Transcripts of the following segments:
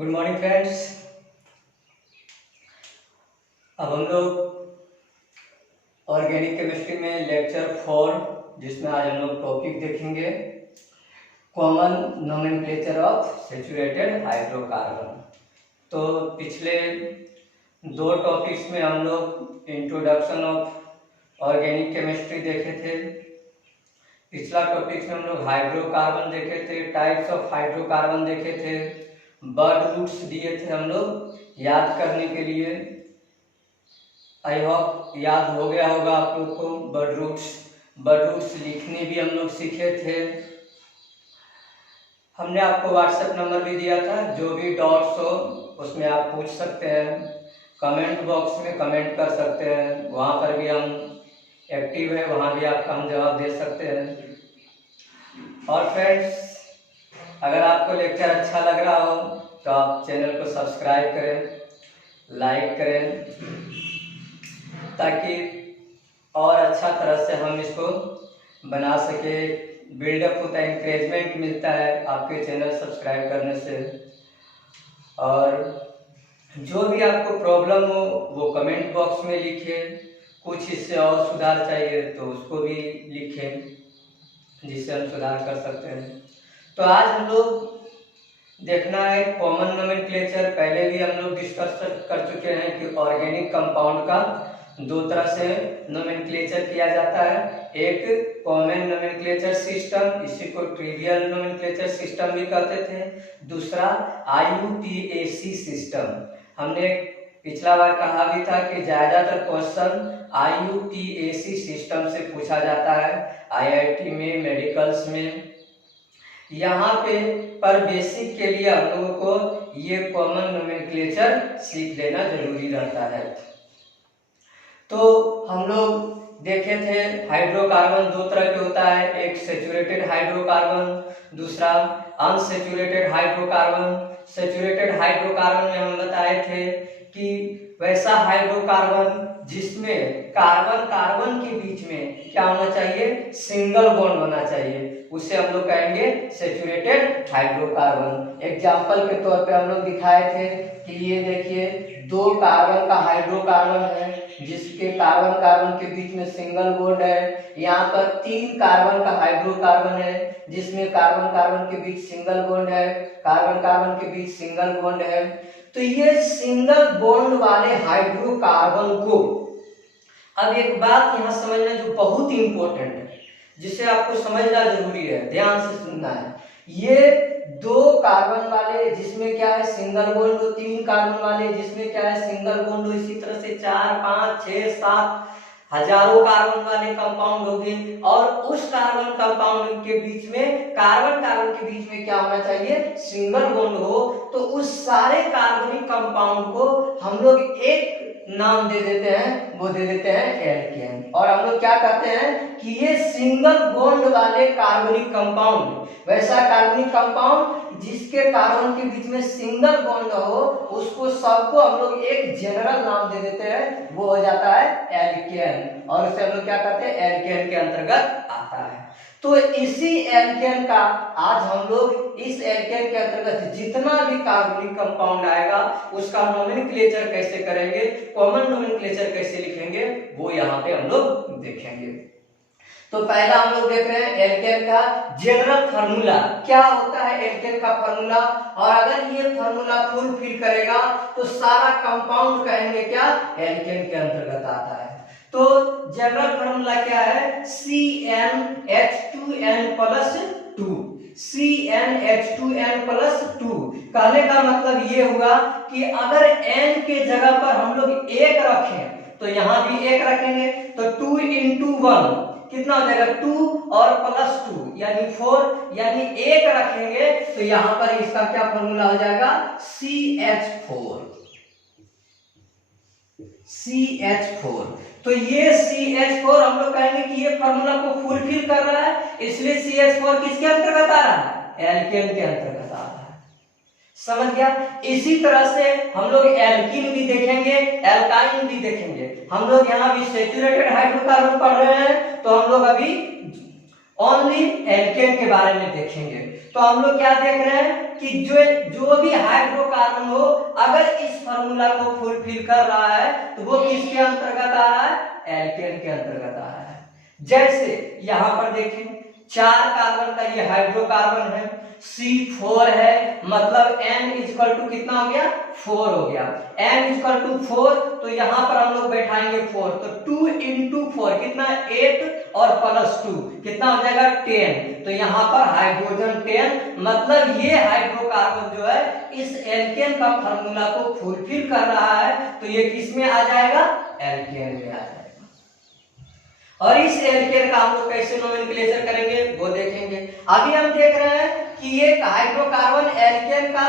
Good morning friends. अब हम लोग ऑर्गेनिक केमिस्ट्री में लेक्चर 4 जिसमें आज हम लोग टॉपिक देखेंगे common nomenclature of saturated hydrocarbon. तो पिछले दो टॉपिक्स में हम लोग इंट्रोडक्शन ऑफ ऑर्गेनिक केमिस्ट्री देखे थे। पिछला टॉपिक्स में हम लोग हाइड्रोकार्बन देखे थे, टाइप्स ऑफ हाइड्रोकार्बन देखे थे, बर्ड रूट्स दिए थे हम लोग याद करने के लिए। आई होप याद हो गया होगा आप लोग को। बर्ड रूट्स लिखने भी हम लोग सीखे थे। हमने आपको व्हाट्सएप नंबर भी दिया था, जो भी डाउट्स हो उसमें आप पूछ सकते हैं, कमेंट बॉक्स में कमेंट कर सकते हैं, वहाँ पर भी हम एक्टिव है, वहाँ भी आपका हम जवाब दे सकते हैं। और फ्रेंड्स, अगर आपको लेक्चर अच्छा लग रहा हो तो आप चैनल को सब्सक्राइब करें, लाइक करें, ताकि और अच्छा तरह से हम इसको बना सके। बिल्डअप होता है, इंकरेजमेंट मिलता है आपके चैनल सब्सक्राइब करने से। और जो भी आपको प्रॉब्लम हो वो कमेंट बॉक्स में लिखें, कुछ इससे और सुधार चाहिए तो उसको भी लिखें, जिससे हम सुधार कर सकते हैं। तो आज हम लोग देखना है कॉमन नोमेनक्लेचर। पहले भी हम लोग डिस्कस कर चुके हैं कि ऑर्गेनिक कंपाउंड का दो तरह से नोमेनक्लेचर किया जाता है। एक कॉमन नोमेनक्लेचर सिस्टम, इसी को ट्रिवियल नोमेनक्लेचर सिस्टम भी कहते थे। दूसरा IUPAC सिस्टम। हमने पिछला बार कहा भी था कि ज्यादातर क्वेश्चन IUPAC सिस्टम से पूछा जाता है IIT में, मेडिकल्स में। यहाँ पे पर बेसिक के लिए हम लोगों को ये कॉमन नोमेनक्लेचर सीख लेना जरूरी रहता है। तो हम लोग देखे थे हाइड्रोकार्बन दो तरह के होता है, एक सैचुरेटेड हाइड्रोकार्बन, दूसरा अनसैचुरेटेड हाइड्रोकार्बन। सैचुरेटेड हाइड्रोकार्बन में हम बताए थे कि वैसा हाइड्रोकार्बन जिसमें कार्बन कार्बन के बीच में क्या होना चाहिए, सिंगल बॉन्ड होना चाहिए, उसे हम लोग कहेंगे सैचुरेटेड हाइड्रोकार्बन। एग्जाम्पल के तौर पे हम लोग दिखाए थे कि ये देखिए, दो कार्बन का हाइड्रोकार्बन है जिसके कार्बन कार्बन के बीच में सिंगल बॉन्ड है। यहाँ पर तीन कार्बन का हाइड्रोकार्बन है जिसमें कार्बन कार्बन के बीच सिंगल बॉन्ड है, कार्बन कार्बन के बीच सिंगल बॉन्ड है। तो ये सिंगल बॉन्ड वाले हाइड्रोकार्बन को, अब एक बात यहाँ समझना जो बहुत इंपॉर्टेंट है, जिसे आपको समझना जरूरी है, ध्यान से सुनना है। ये दो कार्बन वाले जिसमें क्या है सिंगल बॉन्ड, तीन कार्बन वाले जिसमें क्या है सिंगल बॉन्ड, इसी तरह से 4, 5, 6, 7 हजारों कार्बन वाले कंपाउंड होंगे। और उस कार्बन कंपाउंड के बीच में, कार्बन कार्बन के बीच में क्या होना चाहिए, सिंगल बॉन्ड हो। तो उस सारे कार्बनिक कंपाउंड को हम लोग एक नाम दे देते हैं, वो दे देते हैं एल्केन। और हम लोग क्या कहते हैं कि ये सिंगल बॉन्ड वाले कार्बनिक कंपाउंड, वैसा कार्बनिक कंपाउंड जिसके कार्बन के बीच में सिंगल बॉन्ड हो, उसको सबको हम लोग एक जनरल नाम दे देते हैं, वो हो जाता है एल्केन। और उसे हम लोग क्या कहते हैं, एल्केन के अंतर्गत आता है। तो इसी एल्केन का आज हम लोग, इस एल्केन के अंतर्गत जितना भी कार्बनिक कंपाउंड आएगा उसका नोमेनक्लेचर कैसे करेंगे, कॉमन नोमेनक्लेचर कैसे लिखेंगे, वो यहाँ पे हम लोग देखेंगे। तो पहला हम लोग देख रहे हैं एल्केन का जनरल फार्मूला। क्या होता है एल्केन का फार्मूला, और अगर ये फार्मूला फुलफिल करेगा तो सारा कंपाउंड कहेंगे क्या, एल्केन के अंतर्गत आता है। तो जनरल फार्मूला क्या है, CnH2n+2। CnH2n+2 कहने का मतलब ये हुआ कि अगर n के जगह पर हम लोग एक रखें तो यहाँ भी एक रखेंगे, तो 2 × 1 कितना हो जाएगा, 2 और +2 यानी 4, यानी एक रखेंगे तो यहाँ पर इसका क्या फॉर्मूला हो जाएगा, CH4। तो ये CH4 हम लोग कहेंगे कि ये फार्मूला को फुलफिल कर रहा है, इसलिए CH4 किसके अंतर्गत आ रहा है, एल्केन के अंतर्गत आ रहा है। समझ गया। इसी तरह से हम लोग एल्कीन भी देखेंगे, एल्काइन भी देखेंगे। हम लोग यहाँ भी सैचुरेटेड हाइड्रोकार्बन पढ़ रहे हैं, तो हम लोग अभी ओनली एल्केन के बारे में देखेंगे। तो हम लोग क्या देख रहे हैं कि जो भी हाइड्रोकार्बन अगर इस फार्मूला को फुलफिल कर रहा है तो वो किसके अंतर्गत आ रहा है? एल्केन के अंतर्गत आ रहा है। जैसे यहां पर देखें 4 कार्बन का ये हाइड्रोकार्बन है, C4 है, मतलब N इक्वल टू कितना हो गया? 4 हो गया। N इक्वल टू 4 तो यहां पर हम लोग बैठाएंगे 4, तो 2 इंटू 4 कितना? 8 और प्लस 2 कितना हो जाएगा? 10। तो यहाँ पर हाइड्रोजन 10, मतलब ये हाइड्रोकार्बन जो है इस एल्केन का फार्मूला को फुलफिल कर रहा है, तो ये किस में आ जाएगा? एल्केन में आ जाएगा। और इस एल्केन का हम लोग कैसे नोमेनक्लेचर करेंगे वो देखेंगे। अभी हम देख रहे हैं कि ये हाइड्रोकार्बन एल्केन का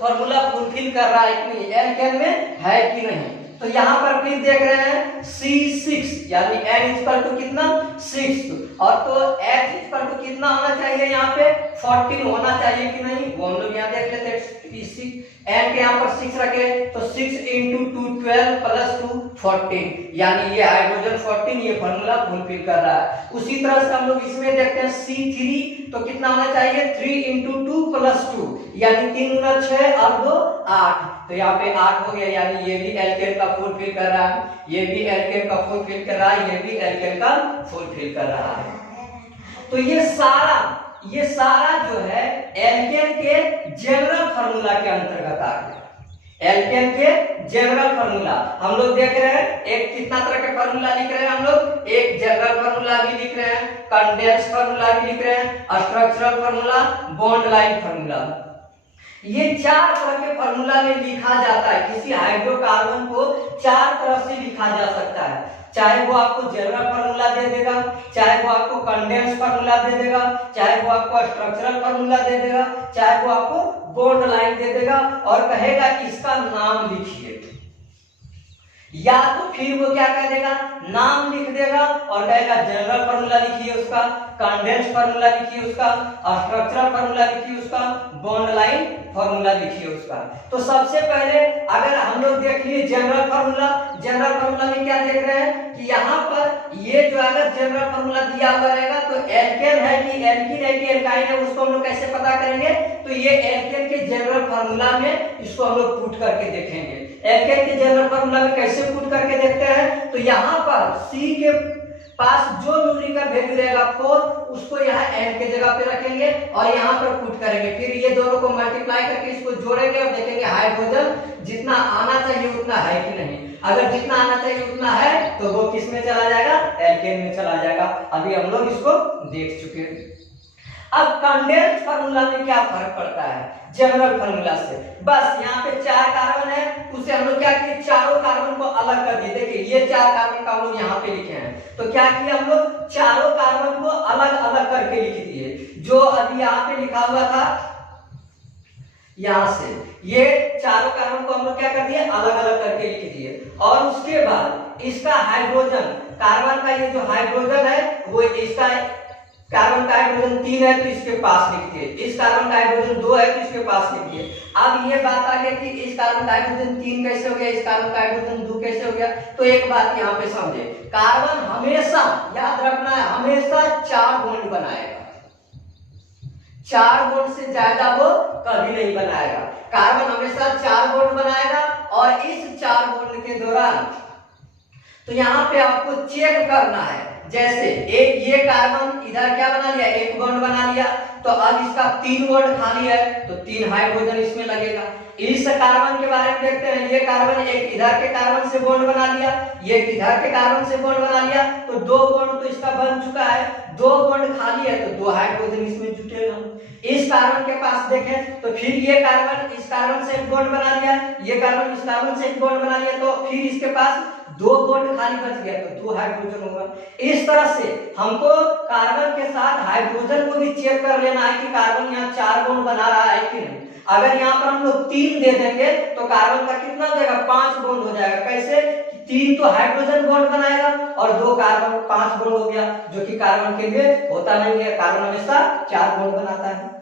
फॉर्मूला फुलफिल कर रहा है कि नहीं, एल्केन में है कि नहीं। तो यहाँ पर फिर देख रहे हैं C6 यानी N इक्वल टू कितना? 6, और तो H इक्वल टू कितना होना चाहिए? यहाँ पे 14 होना चाहिए कि नहीं, वो हम लोग यहाँ देख लेते हैं। N के यहाँ पर 6 रखे तो 6 इंटू 2 12 प्लस 2 14, यानी ये हाइड्रोजन 14 ये फार्मूला फुलफिल कर रहा है। उसी तरह से हम लोग इसमें देखते हैं C3 तो कितना होना चाहिए? 3 इंटू 2 प्लस 2 यानी 3 गुना 6 और 2 8, तो यहाँ पे 8 हो गया, यानी ये भी एल्केन का फुलफिल कर रहा है, ये भी एल्केन का फुलफिल कर रहा है, ये भी एल्केन का फुलफिल कर रहा है। तो ये सारा जो है एल्केन के जनरल फार्मूला के अंतर्गत आ गया। एल्केन के जनरल फार्मूला हम लोग देख रहे हैं, एक कितना तरह के फार्मूला लिख रहे हैं हम लोग? एक जनरल फार्मूला भी लिख रहे हैं, कंडेंस फार्मूला भी लिख रहे हैं, structural formula, bond line formula. ये 4 तरह के फार्मूला में लिखा जाता है। किसी हाइड्रोकार्बन को 4 तरह से लिखा जा सकता है, चाहे वो आपको जनरल फार्मूला दे देगा, चाहे वो आपको कंडेंस फार्मूला दे देगा, चाहे वो आपको स्ट्रक्चरल फार्मूला दे देगा, चाहे वो आपको बॉन्ड लाइन दे देगा और कहेगा इसका नाम लिखिए। या तो फिर वो क्या कह देगा? नाम लिख देगा और कहेगा जनरल फार्मूला लिखिए उसका, कंडेंस फार्मूला लिखिए उसका, स्ट्रक्चरल फार्मूला लिखिए उसका, बॉन्ड लाइन फार्मूला लिखिए उसका। तो सबसे पहले अगर हम लोग देख लिए जनरल फार्मूला, जनरल फार्मूला में क्या देख रहे हैं कि यहाँ पर ये जो अगर जनरल फार्मूला दिया हुआ रहेगा तो एल्केन है कि एल्कीन है कि एल्काइन है, उसको हम लोग कैसे पता करेंगे? तो ये एल्केन के जनरल फार्मूला में इसको हम लोग पुट करके देखेंगे। एल्केन के जनरल फार्मूला में कैसे पुट करके देखते हैं? तो यहाँ पर C के पास जो न्यूमेरिकल वैल्यू रहेगा 4 उसको यहाँ N के जगह पे रखेंगे और यहाँ पर पुट करेंगे, फिर ये दोनों को मल्टीप्लाई करके इसको जोड़ेंगे और देखेंगे हाइड्रोजन जितना आना चाहिए उतना है कि नहीं। अगर जितना आना चाहिए उतना है तो वो किस में चला जाएगा? एल्केन में चला जाएगा। अभी हम लोग इसको देख चुके हैं। अब कंडेंस फार्मूला में क्या फर्क पड़ता है जनरल फार्मूला से? बस यहाँ पे 4 कार्बन है, उसे हम लोग क्या किए? चारों कार्बन को अलग कर दिए। देखिए ये 4 कार्बन का हम लोग यहाँ पे लिखे हैं, तो क्या किया हम लोग? चारों कार्बन को अलग अलग करके लिख दिए। जो अभी यहाँ पे लिखा हुआ था यहाँ से, ये चारों कार्बन को हम लोग क्या कर दिए? अलग अलग करके लिख दिए। और उसके बाद इसका हाइड्रोजन, कार्बन का ये जो हाइड्रोजन है वो इसका कार्बन का हाइड्रोजन 3 है तो इसके पास लिख दिए, इस कार्बन का हाइड्रोजन 2 है तो इसके पास लिख दिए। अब ये बात आ गई कि इस कार्बन का हाइड्रोजन 3 कैसे हो गया, इस कार्बन का हाइड्रोजन 2 कैसे हो गया? तो एक बात यहाँ पे समझे, कार्बन हमेशा याद रखना है, हमेशा 4 बॉन्ड बनाएगा, 4 बॉन्ड से ज्यादा वो कभी नहीं बनाएगा। कार्बन हमेशा 4 बॉन्ड बनाएगा और इस 4 बॉन्ड के दौरान तो यहाँ पे आपको चेक करना है। जैसे एक ये कार्बन इधर क्या बना लिया? एक बॉन्ड बना लिया, तो अब इसका 3 बॉन्ड खाली है तो 3 हाइड्रोजन इसमें लगेगा। इस कार्बन के बारे में देखते हैं, ये कार्बन एक इधर के कार्बन से बॉन्ड बना लिया, ये इधर के कार्बन से बॉन्ड बना लिया, तो 2 बॉन्ड तो इसका बन चुका है, 2 बॉन्ड खाली है तो 2 हाइड्रोजन इसमें जुटेगा। इस कार्बन के पास देखें तो फिर ये कार्बन इस कार्बन से एक बॉन्ड बना लिया, ये कार्बन इस कार्बन से एक बॉन्ड बना लिया, तो फिर इसके पास 2 बॉन्ड खाली बच गया तो 2 हाइड्रोजन होगा। इस तरह से हमको कार्बन के साथ हाइड्रोजन को भी चेक कर लेना है कि कार्बन यहाँ 4 बॉन्ड बना रहा है कि नहीं। अगर यहाँ पर हम लोग 3 दे देंगे तो कार्बन का कितना हो जाएगा? 5 बॉन्ड हो जाएगा। कैसे? 3 तो हाइड्रोजन बॉन्ड बनाएगा और 2 कार्बन, 5 बॉन्ड हो गया, जो कि कार्बन के लिए होता नहीं है। कार्बन हमेशा 4 बॉन्ड बनाता है।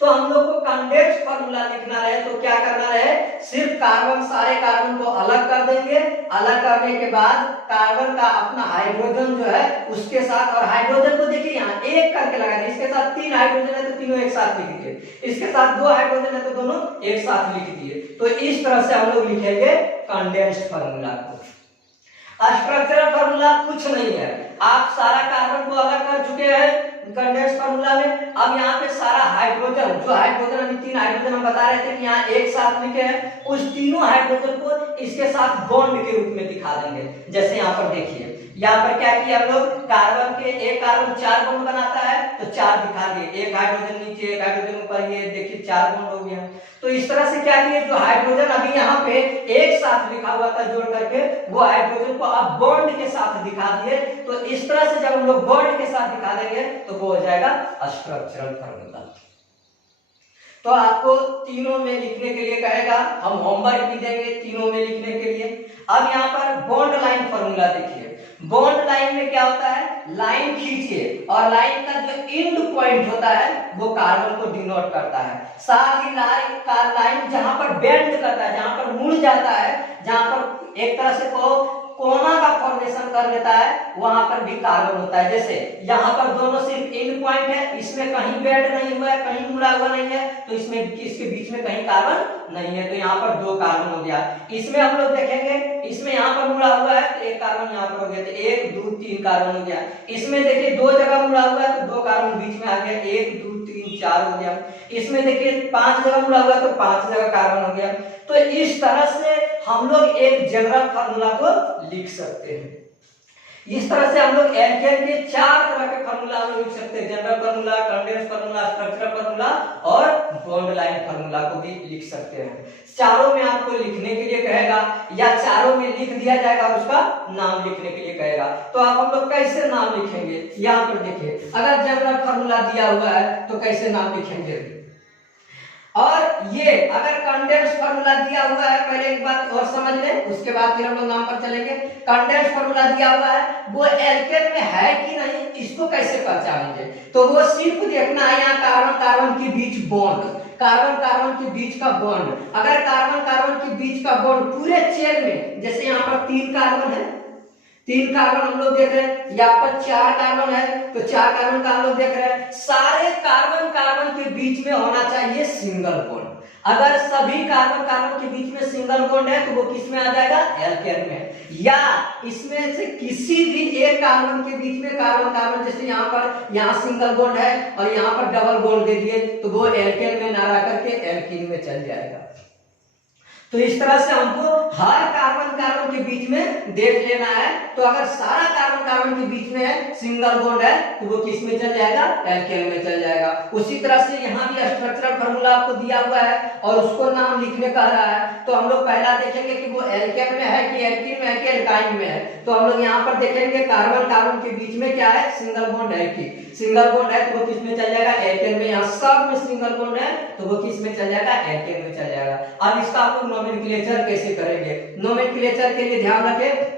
तो हम लोग को कंडेंस फार्मूला लिखना है तो क्या करना है? सिर्फ कार्बन, सारे कार्बन को अलग कर देंगे। अलग करने के बाद कार्बन का अपना हाइड्रोजन जो है उसके साथ, और हाइड्रोजन को देखिए यहाँ एक करके लगा दिए, इसके साथ 3 हाइड्रोजन है तो तीनों एक साथ लिख दिए, इसके साथ 2 हाइड्रोजन है तो दोनों एक साथ लिख दिए। तो इस तरह से हम लोग लिखेंगे कंडेंस्ड फार्मूला को। स्ट्रक्चरल फार्मूला कुछ नहीं है, आप सारा कार्बन को अलग कर चुके हैं कंडेंस्ड फार्मूला में। अब यहाँ पे सारा हाइड्रोजन, जो हाइड्रोजन अभी 3 हाइड्रोजन हम बता रहे थे कि यहाँ एक साथ लिखे हैं, उस तीनों हाइड्रोजन को इसके साथ बॉन्ड के रूप में दिखा देंगे। जैसे यहाँ पर देखिए, यहाँ पर क्या किया हम लोग, कार्बन के एक कार्बन 4 बॉन्ड बनाता है तो 4 दिखा दिए, एक हाइड्रोजन नीचे एक हाइड्रोजन ऊपर, ये देखिए 4 बॉन्ड हो गया। तो इस तरह से क्या किए, जो हाइड्रोजन अभी यहाँ पे एक साथ लिखा हुआ था जोड़ करके, वो हाइड्रोजन को अब बॉन्ड के साथ दिखा दिए। तो इस तरह से जब हम लोग बॉन्ड के साथ दिखा देंगे तो वो हो जाएगा स्ट्रक्चरल फार्मूला। तो आपको तीनों में लिखने के लिए कहेगा, हम होमवर्क भी देंगे तीनों में लिखने के लिए। अब यहाँ पर बॉन्ड लाइन फार्मूला देखिए, बॉन्ड लाइन में क्या होता है, लाइन खींचिए और लाइन का जो एंड पॉइंट होता है वो कार्बन को डिनोट करता है। साथ ही लाइन का लाइन जहां पर बेंड करता है, जहां पर मुड़ जाता है, जहां पर एक तरह से को कोना का फॉर्मेशन कर लेता है, वहां पर भी कार्बन होता है। जैसे यहाँ पर दोनों सिर्फ एंड पॉइंट है, इसमें कहीं बेंड नहीं हुआ है, कहीं मुड़ा हुआ नहीं है, तो इसमें इसके बीच में कहीं कार्बन नहीं है, तो यहाँ पर 2 कार्बन हो गया। इसमें हम लोग देखेंगे, इसमें यहाँ पर मुड़ा हुआ है तो 1 कार्बन यहाँ पर हो गया, तो 1 2 3 कार्बन हो गया। इसमें देखिए 2 जगह मुड़ा हुआ है तो 2 कार्बन बीच में आ गया, 1 2 3 4 हो गया। इसमें देखिए 5 जगह मुड़ा हुआ है तो 5 जगह कार्बन हो गया। तो इस तरह से हम लोग एक जनरल फार्मूला को लिख सकते हैं। इस तरह से हम लोग एल्केन के 4 तरह के फार्मूला हम लिख सकते हैं, general formula, condensed formula, structural formula और बॉन्ड लाइन फार्मूला को भी लिख सकते हैं। चारों में आपको लिखने के लिए कहेगा या चारों में लिख दिया जाएगा और उसका नाम लिखने के लिए कहेगा। तो अब हम लोग कैसे नाम लिखेंगे, यहाँ पर देखिए, अगर जनरल फार्मूला दिया हुआ है तो कैसे नाम लिखेंगे, और ये अगर कंडेंस्ड फार्मूला दिया हुआ है, पहले एक बात और समझ लें, उसके बाद फिर हम लोग नाम पर चलेंगे। कंडेंस्ड फार्मूला दिया हुआ है, वो एल्केन में है कि नहीं, इसको कैसे पहचानेंगे, तो वो सिर्फ देखना है यहाँ कार्बन कार्बन के बीच बॉन्ड, कार्बन कार्बन के बीच का बॉन्ड। अगर कार्बन कार्बन के बीच का बॉन्ड पूरे चेन में, जैसे यहाँ पर 3 कार्बन है, 3 कार्बन हम लोग देख रहे हैं, यहाँ पर 4 कार्बन है तो 4 कार्बन का हम लोग देख रहे हैं, सारे कार्बन कार्बन के बीच में होना चाहिए सिंगल बॉन्ड। अगर सभी कार्बन कार्बन के बीच में सिंगल बॉन्ड है तो वो किस में आ जाएगा, एल्केन में। या इसमें से किसी भी एक कार्बन के बीच में कार्बन कार्बन, जैसे यहाँ पर यहाँ सिंगल बॉन्ड है और यहाँ पर डबल बॉन्ड दे दिए तो वो एल्केन में ना रह करके एल्कीन में चल जाएगा। तो इस तरह से हमको हर कार्बन कार्बन के बीच में देख लेना है। तो अगर सारा कार्बन कार्बन के बीच में है, सिंगल बॉन्ड है, तो वो किस में चल जाएगा, एल्केन में चल जाएगा। उसी तरह से यहाँ भी स्ट्रक्चरल फार्मूला आपको दिया हुआ है और उसको नाम लिखने का रहा है, तो हम लोग पहला देखेंगे कि वो एल्केन में है कि एल्कीन में है कि एल्काइन में है। तो हम लोग यहाँ पर देखेंगे कार्बन कार्बन के बीच में क्या है, सिंगल बॉन्ड है कि सिंगल बॉन्ड है तो वो किस में चल जाएगा, एल्केन में। यहाँ सब में सिंगल बॉन्ड है तो वो किस में चल जाएगा, एल्केन में चल जाएगा। अब इसका आप लोग नोमेनक्लेचर कैसे करेंगे, नोमेनक्लेचर के लिए ध्यान रखें,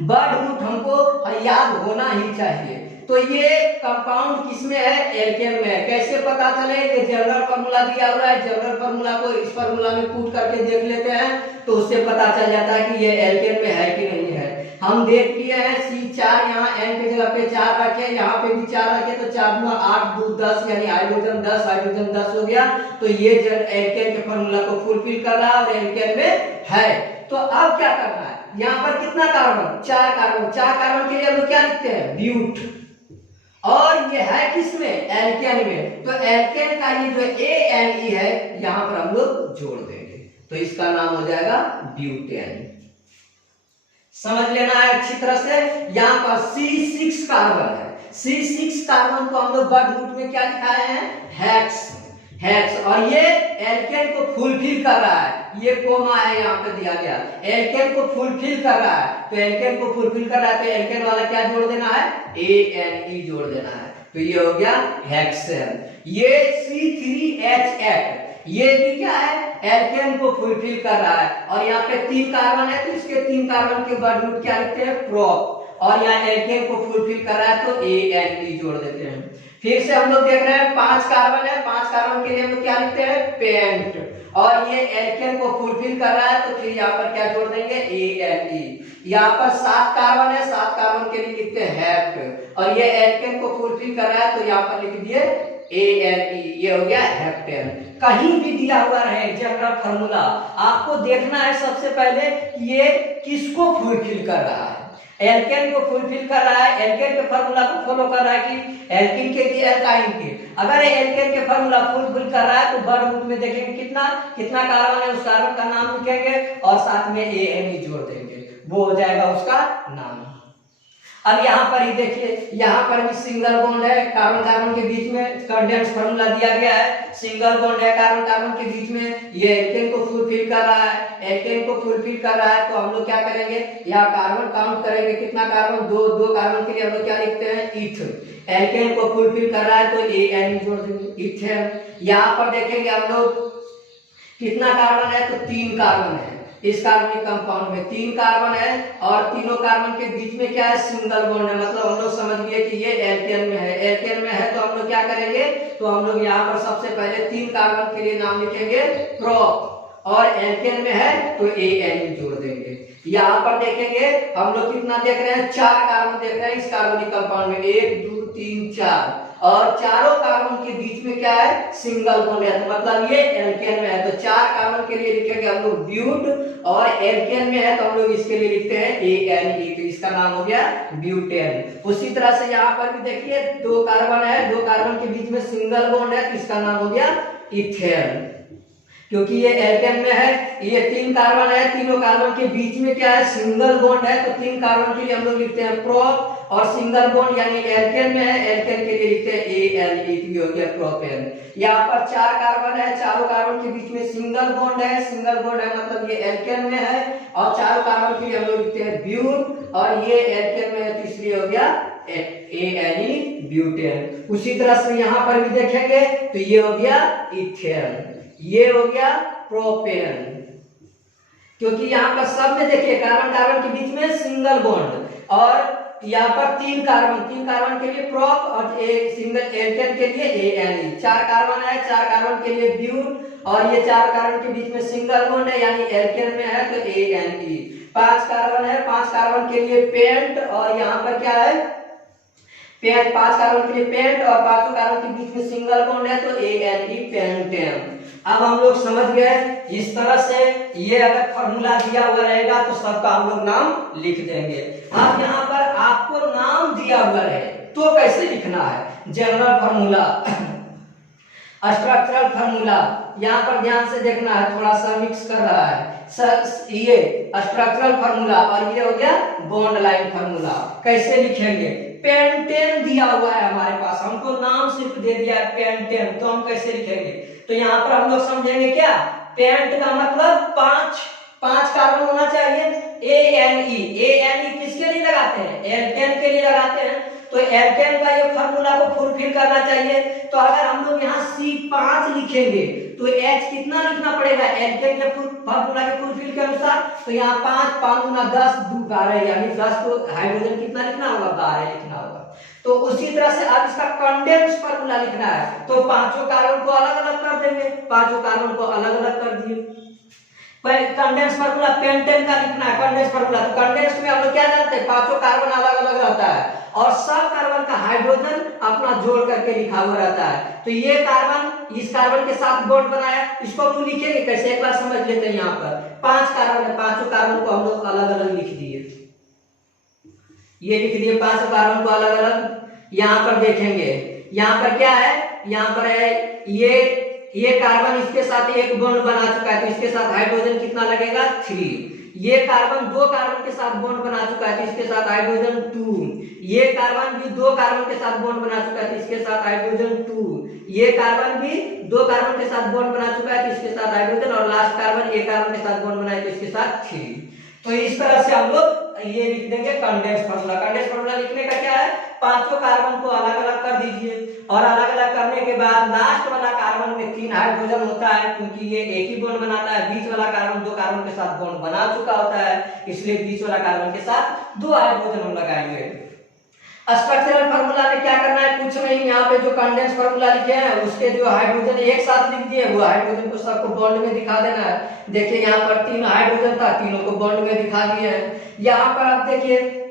बर्ड रूट हमको याद होना ही चाहिए। तो ये कंपाउंड किसमें है, एल्केन में है। कैसे पता चले, कि जनरल फार्मूला दिया हुआ है, जनरल फार्मूला को इस फार्मूला में पुट करके देख लेते हैं तो उससे पता चल जाता है कि ये एल्केन में है कि नहीं है। हम देख लिए हैं C4, यहाँ N के जगह पे 4 रखे, यहाँ पे भी 4 रखे, तो 4 में 8 2 10, यानी हाइड्रोजन 10, हाइड्रोजन 10 हो गया। तो ये एल्केन के फार्मूला को फुलफिल कर रहा है और एल्केन में है। तो अब क्या करना है, यहाँ पर कितना कार्बन, 4 कार्बन, 4 कार्बन के लिए हम लोग क्या लिखते हैं, ब्यूट, और ये है किसमें, एल्केन में। तो एल्केन का ये जो ANE है यहाँ पर हम लोग जोड़ देंगे, तो इसका नाम हो जाएगा ब्यूटेन। समझ लेना है अच्छी तरह से। यहाँ पर C6 कार्बन है, C6 कार्बन को हम लोग वर्ड रूट में क्या लिखाए हैं, हेक्स, हेक्स, और ये एल्केन को फुलफिल कर रहा है, ये कोमा है यहाँ पे दिया गया, एल्केन को फुलफिल कर रहा है। तो एल्केन को फुलफिल कर रहा है तो एल्केन वाला क्या जोड़ देना है, ANE जोड़ देना है, तो ये हो गया हेक्सेन। ये C3H8, ये भी क्या है, एल्केन को फुलफिल कर रहा है, और यहाँ पे 3 कार्बन है तो इसके 3 कार्बन के वर्ड रूट क्या लिखते हैं, प्रोप, और यहाँ एल्केन को फुलफिल कर रहा है तो ANE जोड़ देते हैं। फिर से हम लोग देख रहे हैं 5 कार्बन है, 5 कार्बन के लिए हम लोग क्या लिखते हैं, पेंट, और ये एल्केन को फुलफिल कर रहा है तो फिर यहाँ पर क्या जोड़ देंगे ANE। यहाँ पर 7 कार्बन है, 7 कार्बन के लिए लिखते हैं हेप्ट, और ये एल्केन को फुलफिल कर रहा है तो यहाँ पर लिख दिए ANE, ये हो गया हेप्टेन। कहीं भी दिया हुआ रहे जनरल फार्मूला, आपको देखना है सबसे पहले कि ये किसको फुलफिल कर रहा है। एल्केन को फुलफिल कर रहा है, एल्केन के फार्मूला को फॉलो कर रहा है कि एल्किन के कि एल्काइन के। अगर एल्केन के फार्मूला फुलफिल कर रहा है तो वर्ड रूप में देखेंगे कितना कितना कार्बन है, उस कार्बन का नाम लिखेंगे और साथ में ANE जोड़ देंगे, वो हो जाएगा उसका नाम। अब यहाँ पर ही देखिए, यहाँ पर भी सिंगल बॉन्ड है, कार्बन कार्बन के बीच में कंडेंस फार्मूला दिया गया है, सिंगल बॉन्ड है कार्बन कार्बन के बीच में, ये एल्केन को फुलफिल कर रहा है, एल्केन को फुलफिल कर रहा है तो हम लोग क्या करेंगे, यहाँ कार्बन काउंट करेंगे, कितना कार्बन, दो कार्बन के लिए हम लोग क्या लिखते हैं इथ। एल्केन को फुलफिल कर रहा है तो ANE जोड़ देंगे इथेन। यहाँ पर देखेंगे हम लोग कितना कार्बन है तो 3 कार्बन है, इस कार्बनिक कंपाउंड में 3 कार्बन है और तीनों कार्बन के बीच में क्या है सिंगल बॉन्ड है, मतलब हम लोग समझ गए कि ये एल्केन में है। एल्केन में है तो हम लोग क्या करेंगे, तो हम लोग यहाँ पर सबसे पहले 3 कार्बन के लिए नाम लिखेंगे प्रोप, और एल्केन में है तो ANE जोड़ देंगे। यहाँ पर देखेंगे हम लोग कितना देख रहे हैं, 4 कार्बन देख रहे हैं इस कार्बनिक कंपाउंड में, 1 2 3 4, और चारों कार्बन के बीच में क्या है सिंगल बॉन्ड है, तो मतलब ये एल्केन में है तो 4 कार्बन के लिए लिखेंगे हम लोग ब्यूट, और एल्केन में है तो हम लोग इसके लिए लिखते हैं ANE, तो इसका नाम हो गया ब्यूटेन। उसी तरह से यहाँ पर भी देखिए 2 कार्बन है, 2 कार्बन के बीच में सिंगल बॉन्ड है तो इसका नाम हो गया इथेन, क्योंकि ये एल्केन में है। ये 3 कार्बन है, तीनों कार्बन के बीच में क्या है सिंगल बॉन्ड है तो 3 कार्बन के लिए हम लोग लिखते हैं प्रोप, और सिंगल बॉन्ड यानी एल्केन में है, एल्केन के लिए लिखते हैं ANE, तो हो गया प्रोपेन। यहाँ पर 4 कार्बन है, चारों कार्बन के बीच में सिंगल बॉन्ड है, सिंगल बॉन्ड है मतलब ये एल्केन में है, और चारों कार्बन के लिए हम लोग लिखते हैं ब्यूट, और ये एल्केन में है तो इसलिए हो गया ANE ब्यूटेन। उसी तरह से यहाँ पर भी देखेंगे तो ये हो गया इथेन, ये हो गया प्रोपेन, क्योंकि यहाँ पर सब में देखिए कार्बन कार्बन के बीच में सिंगल बॉन्ड, और यहाँ पर 3 कार्बन के लिए प्रोप और एक सिंगल एल्केन के लिए ANE। 4 कार्बन है, 4 कार्बन के लिए ब्यूट, और ये 4 कार्बन के बीच में सिंगल बॉन्ड है यानी एल्केन में है तो ANE। 5 कार्बन है, 5 कार्बन के लिए पेंट, और यहाँ पर क्या है पेंट, 5 कार्बन के लिए पेंट, और 5 कार्बन के बीच में सिंगल बॉन्ड है तो ANE पेंटेन। अब हम लोग समझ गए इस तरह से, ये अगर फार्मूला दिया हुआ रहेगा तो सबका हम लोग नाम लिख देंगे। अब यहाँ पर आपको नाम दिया हुआ रहे तो कैसे लिखना है, जनरल फार्मूला स्ट्रक्चरल फार्मूला, यहाँ पर ध्यान से देखना है, थोड़ा सा मिक्स कर रहा है ये स्ट्रक्चरल फार्मूला और ये हो गया बॉन्ड लाइन फार्मूला। कैसे लिखेंगे, पेंटेन दिया हुआ है हमारे पास, हमको नाम सिर्फ दे दिया है पेंटेन, तो हम कैसे लिखेंगे, तो यहाँ पर हम लोग समझेंगे क्या, पेंट का मतलब 5 कार्बन होना चाहिए। ANE किसके लिए लगाते हैं, एल्केन के लिए लगाते हैं, तो एल्केन का ये फार्मूला को फुलफिल करना चाहिए। तो अगर हम लोग यहाँ C5 लिखेंगे तो H कितना लिखना पड़ेगा, एल्केन के फार्मूला के फुलफिल के अनुसार, तो यहाँ 5 5 गुना 10 2 12 यानी 10 को हाइड्रोजन कितना लिखना होगा, 12 लिखना होगा। तो उसी तरह से अब इसका कंडेंस फार्मूला लिखना है तो 5 कार्बन को अलग अलग कर देंगे, 5 कार्बन को अलग अलग कर दिए। कंडेंस फार्मूला पेंटेन का लिखना है, कंडेंस फार्मूला, तो कंडेंस में हम लोग क्या जानते हैं 5 कार्बन अलग अलग रहता है और सब कार्बन का हाइड्रोजन अपना जोड़ करके लिखा हुआ रहता है। तो ये कार्बन इस कार्बन के साथ बॉन्ड बनाया, इसको हम लिखेंगे कैसे एक बार समझ लेते हैं। यहाँ पर 5 कार्बन है, 5 कार्बन को हम लोग अलग अलग लिख दिए, ये लिख दिए 5 कार्बन को अलग अलग। यहाँ पर देखेंगे यहाँ पर क्या है, यहाँ पर है ये कार्बन इसके साथ एक बॉन्ड बना चुका है तो इसके साथ हाइड्रोजन कितना लगेगा 3। ये कार्बन 2 कार्बन के साथ बॉन्ड बना चुका है तो इसके साथ हाइड्रोजन 2। ये कार्बन भी 2 कार्बन के साथ बॉन्ड बना चुका है तो इसके साथ हाइड्रोजन 2। ये कार्बन भी 2 कार्बन के साथ बॉन्ड बना चुका है तो इसके साथ हाइड्रोजन, और लास्ट कार्बन एक कार्बन के साथ बॉन्ड बनाए तो इसके साथ 3। तो इस तरह से हम लोग ये लिख देंगे कंडेंस फार्मूला। कंडेंस फार्मूला लिखने का क्या है, 5 कार्बन को अलग अलग कर दीजिए और अलग अलग करने के बाद लास्ट वाला कार्बन में 3 हाइड्रोजन होता है क्योंकि ये एक ही बॉन्ड बनाता है। बीच वाला कार्बन 2 कार्बन के साथ बॉन्ड बना चुका होता है, इसलिए बीच वाला कार्बन के साथ 2 हाइड्रोजन हम लगाएंगे। स्ट्रक्चरल फार्मूला में क्या करना है, कुछ नहीं, यहाँ पे जो कंडेंस फार्मूला लिखे हैं उसके जो हाइड्रोजन एक साथ लिख दिए, वो हाइड्रोजन को सबको बॉन्ड में दिखा देना है। देखिए यहाँ पर 3 हाइड्रोजन था, तीनों को बॉन्ड में दिखा दिए हैं। यहाँ पर आप देखिए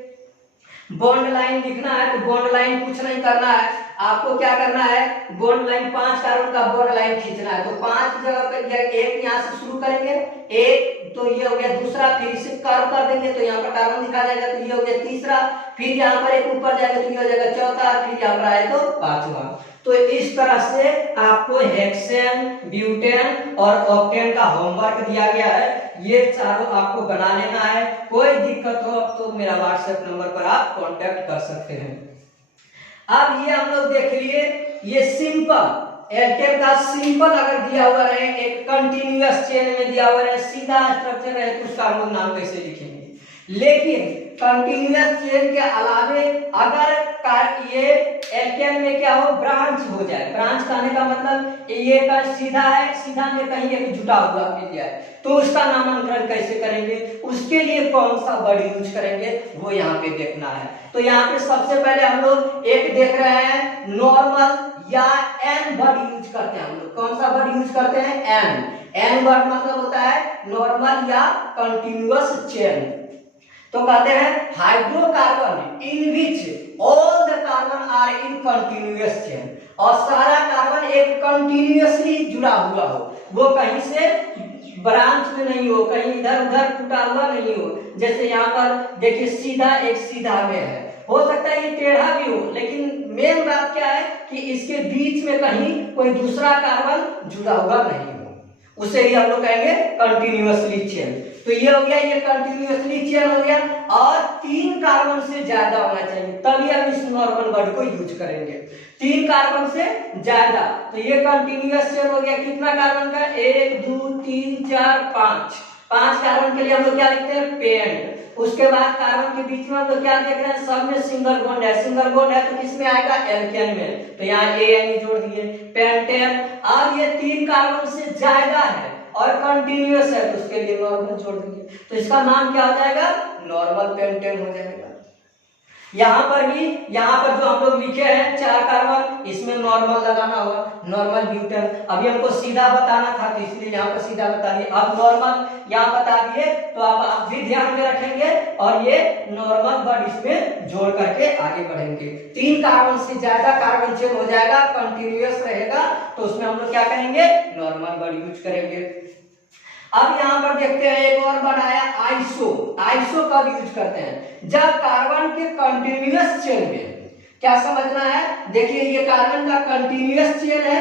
बॉन्ड लाइन लिखना है, तो बॉन्ड लाइन कुछ नहीं करना है, आपको क्या करना है, बॉन्ड लाइन 5 कार्बन का बॉन्ड लाइन खींचना है। तो 5 जगह पे एक यहाँ से शुरू करेंगे, एक तो ये हो गया दूसरा, फिर इसे कर्व कर देंगे तो यहाँ पर कार्बन दिखा जाएगा, तो ये हो गया तीसरा, फिर यहाँ पर एक ऊपर जाएगा तो ये हो जाएगा चौथा, फिर यहाँ पर आए तो 5वां। तो इस तरह से आपको हेक्सेन, ब्यूटेन और ऑक्टेन का होमवर्क दिया गया है, ये चारों आपको बना लेना है। कोई दिक्कत हो तो मेरा व्हाट्सएप नंबर पर आप कांटेक्ट कर सकते हैं। अब ये हम लोग देख लिए, ये सिंपल एल्केन का सिंपल अगर दिया हुआ रहे, एक कंटिन्यूअस चेन में दिया हुआ रहे, सीधा स्ट्रक्चर रहे, तो उसका हम लोग नाम कैसे लिखेंगे। लेकिन कंटिन्यूअस चेन के अलावे अगर ये एल्केन में क्या हो, ब्रांच हो जाए, ब्रांच कहने का मतलब ये का सीधा है, सीधा में कहीं एक जुटा हुआ मिल जाए, तो उसका नामकरण कैसे करेंगे, उसके लिए कौन सा वर्ड यूज करेंगे, वो यहाँ पे देखना है। तो यहाँ पे सबसे पहले हम लोग एक देख रहे हैं, नॉर्मल या एन वर्ड यूज करते हैं हम लोग। कौन सा वर्ड यूज करते हैं, एन। एन वर्ड मतलब होता है नॉर्मल या कंटिन्यूअस चेन। तो कहते हैं hydrocarbon in which all the carbon are in continuous chain, और सारा कार्बन एक कंटिन्यूअसली जुड़ा हुआ हो, वो कहीं से ब्रांच में नहीं हो, कहीं इधर उधर टूटा हुआ नहीं हो। जैसे यहाँ पर देखिए सीधा एक सीधा में है, हो सकता है ये टेढ़ा भी हो, लेकिन मेन बात क्या है कि इसके बीच में कहीं कोई दूसरा कार्बन जुड़ा हुआ नहीं हो, उसे ही हम लोग कहेंगे कंटिन्यूअसली चेन। तो ये हो गया, ये कंटिन्यूअसली चेन हो गया, और 3 कार्बन से ज्यादा होना चाहिए, तभी हम इस नॉर्मल वर्ड को यूज करेंगे। 3 कार्बन से ज्यादा, तो ये कंटिन्यूअस चेन हो गया। कितना कार्बन का, 1 2 3 4 5 कार्बन के लिए हम लोग क्या लिखते हैं, पेंट। उसके बाद कार्बन के बीच में हम लोग क्या देख रहे हैं, सब में सिंगल बॉन्ड है, सिंगल बॉन्ड है तो किसमें आएगा, एल्केन में, तो यहाँ एन जोड़ दिए, पेंटेन। अब ये 3 कार्बन से ज्यादा है और कंटिन्यूअस है, तो उसके लिए नॉर्मल जोड़ देंगे, तो इसका नाम क्या हो जाएगा, नॉर्मल पेंटेन हो जाएगा। यहाँ पर भी, यहाँ पर जो हम लोग लिखे हैं 4 कार्बन, इसमें नॉर्मल लगाना होगा, नॉर्मल ब्यूटेन। अभी हमको सीधा बताना था तो इसलिए यहाँ पर सीधा बता दिए, अब नॉर्मल यहाँ बता दिए, तो अब आप भी ध्यान में रखेंगे और ये नॉर्मल वर्ड इसमें जोड़ करके आगे बढ़ेंगे। 3 कार्बन से ज्यादा कार्बन चेन हो जाएगा, कंटिन्यूअस रहेगा, तो उसमें हम लोग क्या करेंगे, नॉर्मल वर्ड यूज करेंगे। अब यहाँ पर देखते हैं एक और वर्ड आया, आइसो। आइसो कब यूज करते हैं, जब कार्बन के कंटिन्यूअस चेन में, क्या समझना है, देखिए ये कार्बन का कंटिन्यूअस चेन है,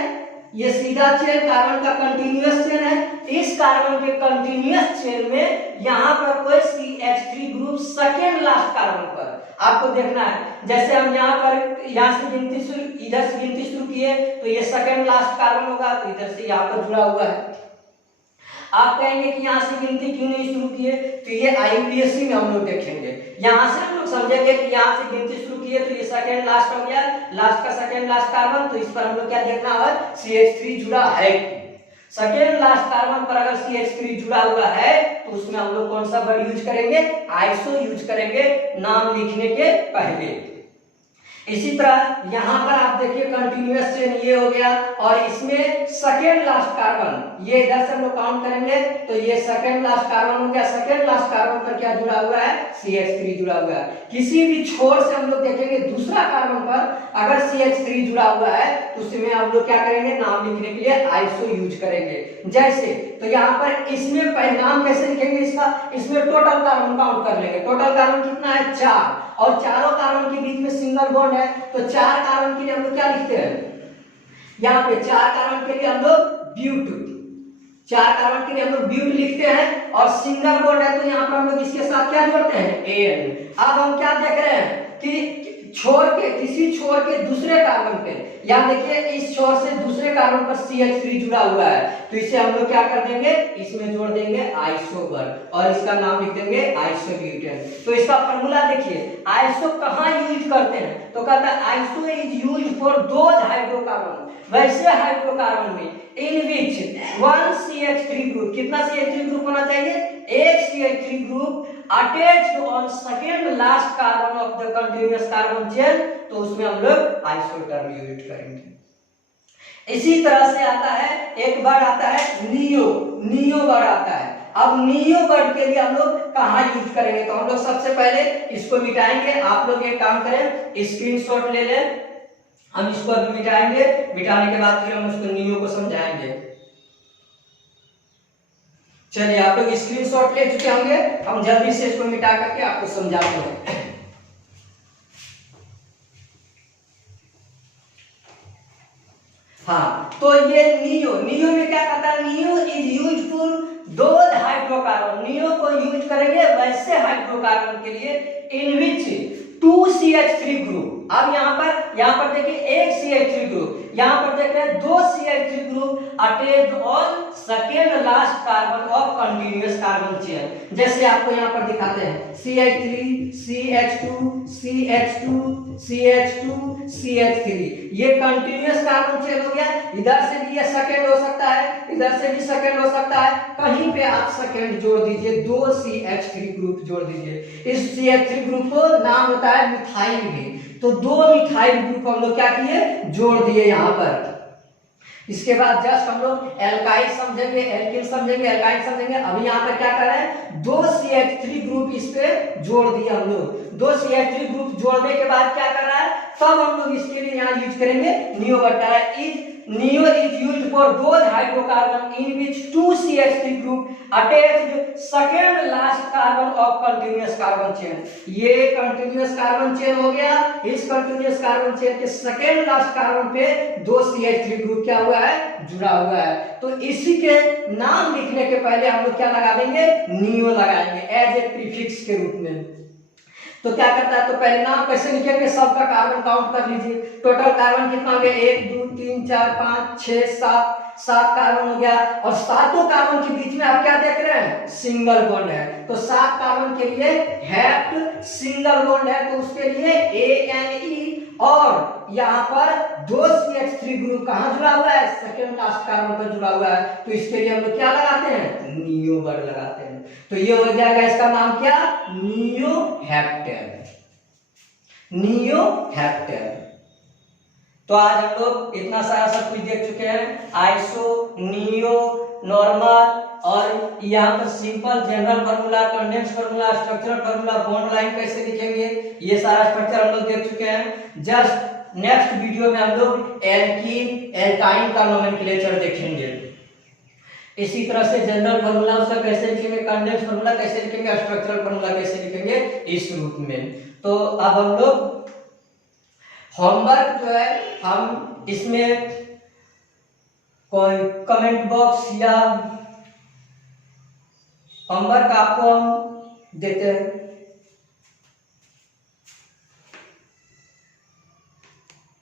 ये सीधा चेन कार्बन का कंटिन्यूअस चेन है, इस कार्बन के कंटिन्यूअस चेन में यहाँ पर कोई CH3 group second last carbon पर आपको देखना है। जैसे हम यहाँ पर यहाँ से गिनती शुरू, इधर से गिनती शुरू किए, तो ये सेकेंड लास्ट कार्बन होगा, तो इधर से यहाँ पर जुड़ा हुआ है। आप कहेंगे कि यहाँ से गिनती क्यों नहीं शुरू किए, तो ये IUPAC में हम लोग देखेंगे, यहाँ से हम लोग समझेंगे कि यहाँ से गिनती शुरू किए तो ये सेकेंड लास्ट हो गया, लास्ट का सेकेंड लास्ट कार्बन, तो इस पर हम लोग क्या देखना है, CH3 जुड़ा है। सेकेंड लास्ट कार्बन पर अगर CH3 जुड़ा हुआ है तो उसमें हम लोग कौन सा वर्ड यूज करेंगे, आइसो यूज करेंगे नाम लिखने के पहले। इसी तरह यहाँ पर आप देखिए कंटिन्यूअस चेन ये हो गया, और इसमें सेकेंड लास्ट कार्बन ये इधर से हम लोग काउंट करेंगे, तो ये सेकेंड लास्ट कार्बन हो गया। सेकेंड लास्ट कार्बन पर क्या जुड़ा हुआ है, CH3 जुड़ा हुआ है। किसी भी छोर से हम लोग देखेंगे दूसरा कार्बन पर अगर CH3 जुड़ा हुआ है तो उसमें हम लोग क्या करेंगे, नाम लिखने के लिए आइसो यूज करेंगे। जैसे तो यहाँ पर इसमें नाम कैसे लिखेंगे इसका, इसमें टोटल कार्बन काउंट कर लेंगे, टोटल कार्बन कितना है, 4, और चारों कार्बन के बीच में सिंगल बॉन्ड है, तो 4 कार्बन के लिए हम लोग क्या लिखते हैं, यहाँ पे 4 कार्बन के लिए हम लोग ब्यूट, 4 कार्बन के लिए हम लोग ब्यूट लिखते हैं, और सिंगल बॉन्ड है तो यहाँ पर हम लोग इसके साथ क्या जोड़ते हैं, एन। अब हम क्या देख रहे हैं कि छोर के, किसी छोर के दूसरे कार्बन पे, यहाँ देखिए इस छोर से दूसरे कार्बन पर CH3 जुड़ा हुआ है, तो इसे हम लोग क्या कर देंगे, इसमें जोड़ देंगे आइसो वर्ड, और इसका नाम लिख देंगे आइसोब्यूटेन। तो इसका फॉर्मूला देखिए, आइसो कहाँ यूज करते हैं, तो कहता है iso is used for those hydrocarbon, वैसे हाइड्रोकार्बन में इन विच 1 CH3 ग्रुप, कितना CH3 ग्रुप होना चाहिए, एक CH3 group attached on second last carbon of the continuous carbon chain, तो उसमें हम लोग आइसो टर्म यूज करेंगे। इसी तरह से आता है एक वर्ड आता है नियो, नियो वर्ड आता है। अब नियो वर्ड के लिए हम लोग कहाँ यूज करेंगे, तो हम लोग सबसे पहले इसको मिटाएंगे। आप लोग एक काम करें, स्क्रीनशॉट ले लें, हम इसको अभी मिटाएंगे, मिटाने के बाद फिर हम उसको नियो को समझाएंगे। चलिए आप लोग स्क्रीनशॉट ले चुके होंगे, हम जल्दी से इसको मिटा करके आपको समझाते हैं। हाँ, तो ये नियो, नियो में क्या कहता है, neo is use for those hydrocarbon, neo को यूज करेंगे वैसे हाइड्रोकार्बन के लिए इन विच 2CH3 ग्रुप। अब यहाँ पर देखिए एक CH3 ग्रुप, यहाँ पर देख रहे हैं 2 CH3 group attached on second last carbon of continuous carbon chain. जैसे आपको यहाँ पर दिखाते हैं CH3 CH2 CH2 CH2 CH3, ये कंटिन्यूअस कार्बन चेन हो गया। इधर से भी ये सेकेंड हो सकता है, इधर से भी सेकेंड हो सकता है, कहीं पे आप सेकेंड जोड़ दीजिए, 2 CH3 ग्रुप जोड़ दीजिए। इस CH3 ग्रुप को नाम होता है मिथाइल भी, तो 2 मिथाइल ग्रुप हम लोग क्या किए, जोड़ दिए यहाँ पर। इसके बाद जस्ट हम लोग एल्काइल समझेंगे, एल्किन समझेंगे, एल्काइल समझेंगे। अभी यहाँ पर क्या कर रहे हैं, 2 CH3 ग्रुप इस पे जोड़ दिए हम लोग। 2 CH3 ग्रुप जोड़ने के बाद क्या कर रहा है, तब हम लोग इसके लिए यहाँ यूज करेंगे neo word. Neo is used for those hydrocarbon in which 2 CH3 group attached second last carbon of continuous carbon chain. ये कंटिन्यूअस कार्बन चेन हो गया, इस कंटिन्यूअस कार्बन चेन के सेकेंड लास्ट कार्बन पे 2 CH3 ग्रुप क्या हुआ है, जुड़ा हुआ है। तो इसी के नाम लिखने के पहले हम लोग क्या लगा देंगे, नियो लगाएंगे एज ए प्रीफिक्स के रूप में। तो क्या करता है, तो पहले नाम कैसे लिखेंगे, सबका कार्बन काउंट कर लीजिए। टोटल कार्बन कितना हो गया, 1 2 3 4 5 6 7 कार्बन हो गया। और सातों कार्बन के बीच में आप क्या देख रहे हैं, सिंगल बॉन्ड है। तो 7 कार्बन के लिए हेप्ट सिंगल बॉन्ड है, तो उसके लिए ANE। और यहाँ पर 2 CH3 ग्रुप कहाँ जुड़ा हुआ है, सेकेंड लास्ट कार्बन पर जुड़ा हुआ है, तो इसके लिए हम लोग क्या लगाते हैं, नियो वर्ड लगाते हैं। तो ये हो जाएगा, इसका नाम क्या, नियो हेप्टेन, नियो हेप्टेन। तो आज हम लोग इतना सारा सब कुछ देख चुके हैं, आइसो, नियो, नॉर्मल, और यहाँ पर simple general formula, condense formula, structural formula, bond line कैसे लिखेंगे, ये सारा स्ट्रक्चर हम लोग देख चुके हैं। जस्ट नेक्स्ट वीडियो में हम लोग एल्कीन एल्काइन का नोमेनक्लेचर देखेंगे। इसी तरह से जनरल फार्मूला उसका कैसे लिखेंगे, कंडेंस फार्मूला कैसे लिखेंगे, स्ट्रक्चरल फार्मूला कैसे लिखेंगे, इस रूप में। तो अब हम लोग होमवर्क जो है, हम इसमें कोई कमेंट बॉक्स या होमवर्क आपको हम देते हैं।